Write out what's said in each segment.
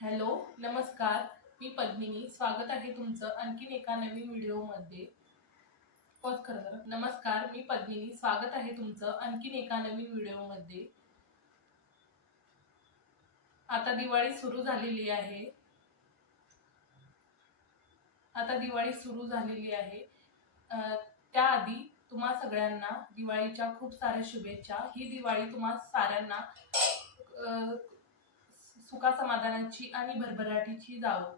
Hello, नमस्कार. मी पद्मिनी. स्वागत आहे तुमचं आणखीन एका नवीन व्हिडिओमध्ये. पॉज करा जरा. नमस्कार, मी पद्मिनी. स्वागत आहे तुमचं आणखीन एका नवीन व्हिडिओमध्ये. आता दिवाळी सुरू झालेली आहे. त्याआधी तुम्हा सगळ्यांना दिवाळीच्या खूप साऱ्या शुभेच्छा. ही दिवाळी तुम्हा साऱ्यांना अ, सुखासमाधानाची आणि भरभराटीची जावो.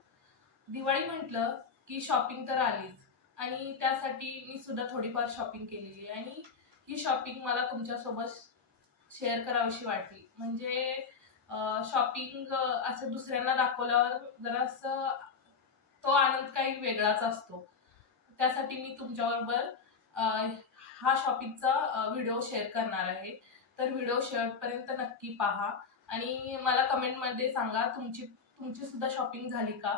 दिवाळी म्हटलं की शॉपिंग तर आलीच आणि त्यासाठी मी सुद्धा थोडीफार शॉपिंग केलेली आहे आणि ही शॉपिंग मला तुमच्यासोबत शेअर करावीशी वाटली. म्हणजे शॉपिंग असं दुसऱ्यांना दाखवल्यावर जरासं तो आनंद काही वेगळाच असतो. त्यासाठी मी तुमच्याबरोबर अ, हा शॉपिंगचा व्हिडिओ शेअर करणार आहे. तर व्हिडिओ शेवटपर्यंत नक्की पहा आणि मला कमेंटमध्ये सांगा तुमची तुमची सुद्धा शॉपिंग झाली का?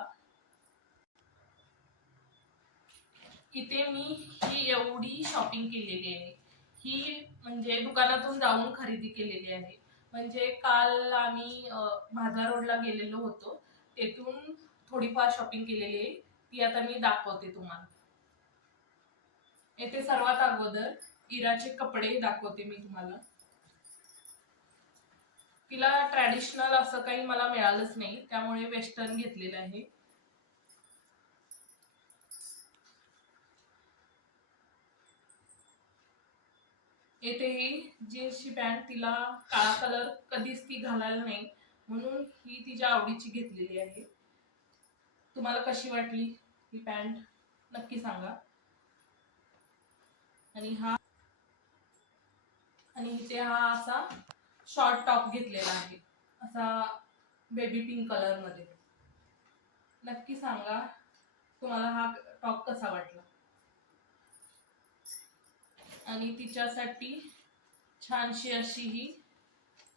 इथे मी ही एवढी शॉपिंग केलेली आहे. ही म्हणजे दुकानातून जाऊन खरेदी केलेली आहे. म्हणजे काल आम्ही माझा रोडला गेलेलो होतो. तेथून थोडीफार शॉपिंग केलेली आहे. ती आता मी दाखवते तुम्हाला. येथे सर्वात अगोदर इराचे कपडे दाखवते मी तुम्हाला. तिला ट्रॅडिशनल असं काही मला मिळालंच नाही, त्यामुळे वेस्टर्न घेतलेलं आहे. येथे ही जीन्सची पॅन्ट, तिला काळा कलर कधीच ती घालायला नाही, म्हणून ही तिच्या आवडीची घेतलेली आहे. तुम्हाला कशी वाटली ही पॅन्ट नक्की सांगा. आणि इथे हा असा शॉर्ट टॉप घेतलेला आहे, असा बेबी पिंक कलर मध्ये. नक्की सांगा तुम्हाला हा टॉप कसा वाटला. आणि तिच्यासाठी छानशी अशी ही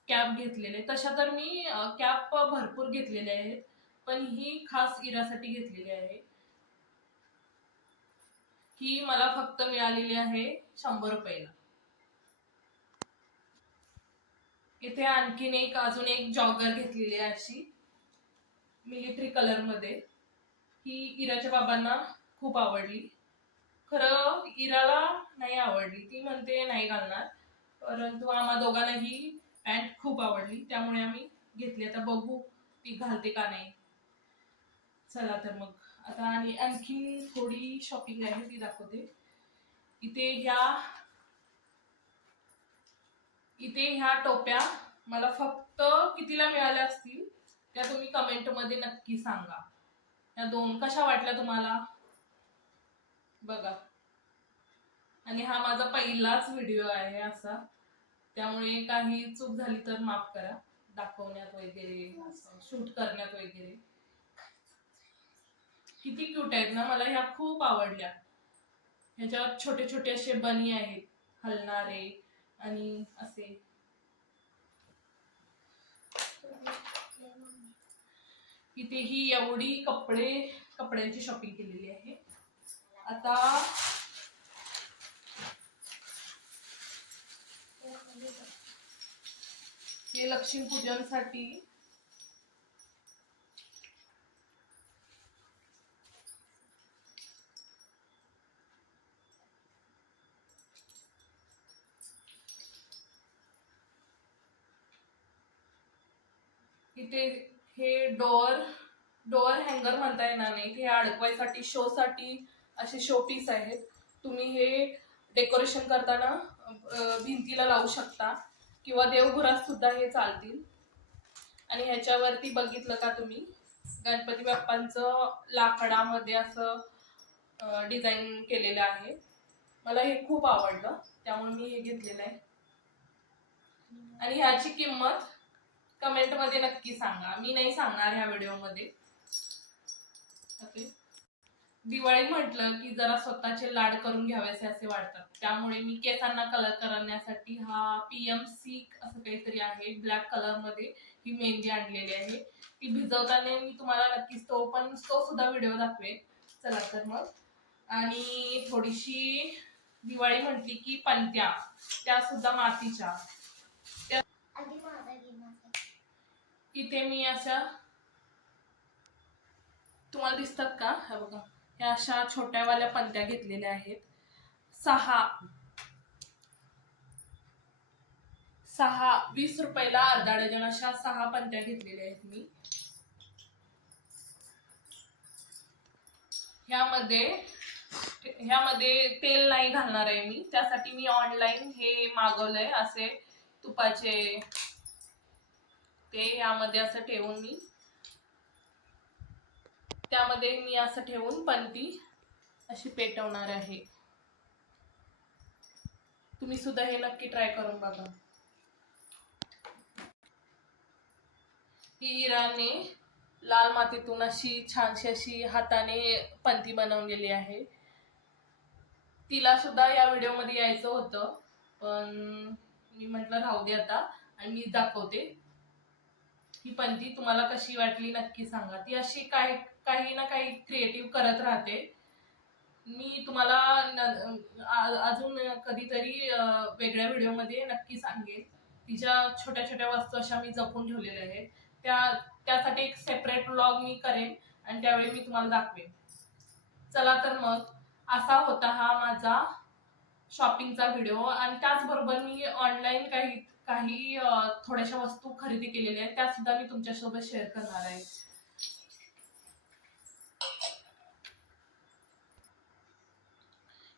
कॅप घेतलेली आहे. तशा तर मी कॅप भरपूर घेतलेले आहेत, पण ही खास इरासाठी घेतलेली आहे. ही मला फक्त मिळालेली आहे 100 रुपयाला. इथे आणखीन अजून एक जॉगर घेतलेली आहे अशी मिलिटरी कलर मध्ये. ही इराच्या बाबांना खूप आवडली. खरं इराला नाही आवडली, ती म्हणते नाही घालणार, परंतु आम्हा दोघांना ही पॅन्ट खूप आवडली, त्यामुळे आम्ही घेतली. आता बघू ती घालते का नाही. चला तर मग आता आणखी थोडी शॉपिंग आहे ती दाखवते. इथे ह्या टोप्या मला फक्त कितीला मिळाल्या असतील त्या तुम्ही कमेंट मध्ये नक्की सांगा. या दोन कशा वाटल्या तुम्हाला बघा. आणि हा माझा पहिलाच व्हिडिओ आहे असा, त्यामुळे काही चूक झाली तर माफ करा, दाखवण्यात वगैरे शूट करण्यात वगैरे. किती क्यूट आहेत ना, मला ह्या खूप आवडल्या. ह्याच्यावर छोटे छोटे असे बनी आहेत हलणारे आणि असे. इथे ही एवढी कपड्यांची शॉपिंग केलेली आहे. आता हे लक्ष्मीपूजनसाठी इथे हे डोअर हँगर म्हणता येणार नाही, हे अडकवायसाठी शो साठी असे शो पीस आहेत. तुम्ही हे डेकोरेशन करताना भिंतीला लावू शकता किंवा देवघरात सुद्धा हे चालतील. आणि ह्याच्यावरती बघितलं का तुम्ही गणपती बाप्पांचं लाकडामध्ये असं डिझाईन केलेलं आहे. मला हे खूप आवडलं, त्यामुळे मी हे घेतलेलं आहे. आणि ह्याची किंमत कमेंट मध्ये नक्की सांगा, मी नाही सांगणार ह्या व्हिडिओमध्ये. दिवाळी म्हटलं की जरा स्वतःचे लाड करून घ्यावेसे असे वाटतात, त्यामुळे मी केसांना कलर करण्यासाठी हा PMC असं काहीतरी आहे ब्लॅक कलर मध्ये ही मेहंदी आणलेली आहे. ती भिजवताना मी तुम्हाला नक्कीच तो सुद्धा व्हिडिओ दाखवेन. चला तर मग. आणि थोडीशी दिवाळी म्हटली की पणत्या, त्या सुद्धा मातीच्या. इथे मी अशा तुम्हाला दिसतात का? हे बघा, ह्या अशा छोट्यावाल्या पंत्या घेतलेल्या आहेत. 20 रुपयाला अर्धा डझन अशा 6 पंत्या घेतलेल्या आहेत मी. ह्यामध्ये तेल नाही घालणार आहे मी, त्यासाठी मी ऑनलाईन हे मागवलंय असे तुपाचे ते यामध्ये असं ठेवून त्यामध्ये मी असं ठेवून पंती अशी पेटवणार आहे. तुम्ही सुद्धा हे नक्की ट्राय करून बघा. ही इराने लाल मातीतून अशी छानशी अशी हाताने पंती बनवलेली आहे. तिला सुद्धा या व्हिडिओमध्ये यायचं होतं, पण मी म्हटलं राहू दे आता, आणि मी दाखवते. ही पंती तुम्हाला कशी वाटली नक्की सांगा. ती अशी काही ना काही क्रिएटिव्ह करत राहते. मी तुम्हाला अजून कधीतरी वेगळ्या व्हिडिओमध्ये नक्की सांगेन. तिच्या छोट्या छोट्या वस्तू अशा मी जपून ठेवलेल्या आहेत. त्यासाठी एक सेपरेट व्लॉग मी करेन आणि त्यावेळी मी तुम्हाला दाखवेन. चला तर मग, असा होता हा माझा शॉपिंगचा व्हिडिओ. आणि त्याचबरोबर मी ऑनलाईन काही थोड्याशा वस्तू खरेदी केलेल्या आहेत, त्या सुद्धा मी तुमच्यासोबत शेअर करणार आहे.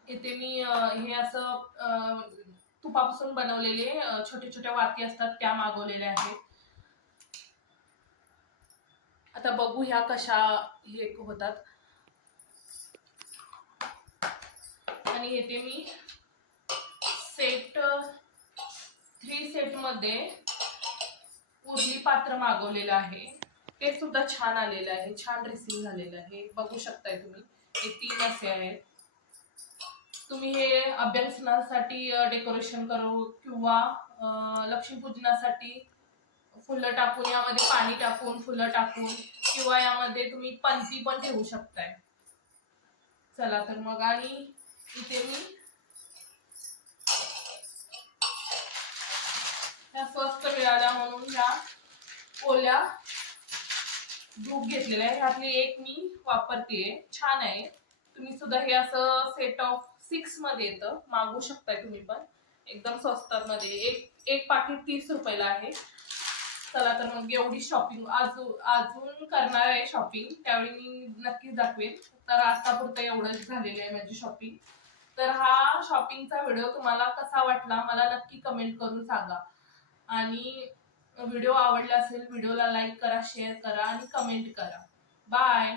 इथे मी हे असं तुपापासून बनवलेले छोटे छोट्या वाती असतात त्या मागवलेल्या आहेत. आता बघू ह्या कशा हे होतात. आणि इथे मी 3 सेट मध्ये उरली पात्र मागवलेलं आहे. ते सुद्धा छान आलेलं आहे, छान ड्रेसिंग झालेलं आहे. बघू शकताय तुम्ही, हे 3 असे आहेत. तुम्ही हे अभ्यंगस्नानासाठी डेकोरेशन करू किंवा लक्ष्मीपूजनासाठी फुलं टाकून, यामध्ये पाणी टाकून, फुलं टाकून, किंवा यामध्ये तुम्ही पंती पण ठेवू शकताय. चला तर मग, आणि इथे मी ह्या स्वस्त मिळाल्या म्हणून ह्या ओल्या धूप घेतलेल्या आहे. ह्यातली एक मी वापरतेय, छान आहे. तुम्ही सुद्धा हे असं सेट ऑफ 6 मध्ये येतं, मागवू शकताय तुम्ही पण एकदम स्वस्तात मध्ये. एक पाकिट 30 रुपयाला आहे. चला तर मग, एवढी शॉपिंग अजून करणार आहे शॉपिंग, त्यावेळी मी नक्कीच दाखवेन. तर आतापुरतं एवढंच झालेलं आहे माझी शॉपिंग. तर हा शॉपिंगचा व्हिडिओ तुम्हाला कसा वाटला मला नक्की कमेंट करून सांगा. आणि व्हिडिओ आवडला असेल, व्हिडिओला लाईक करा, शेअर करा आणि कमेंट करा. बाय.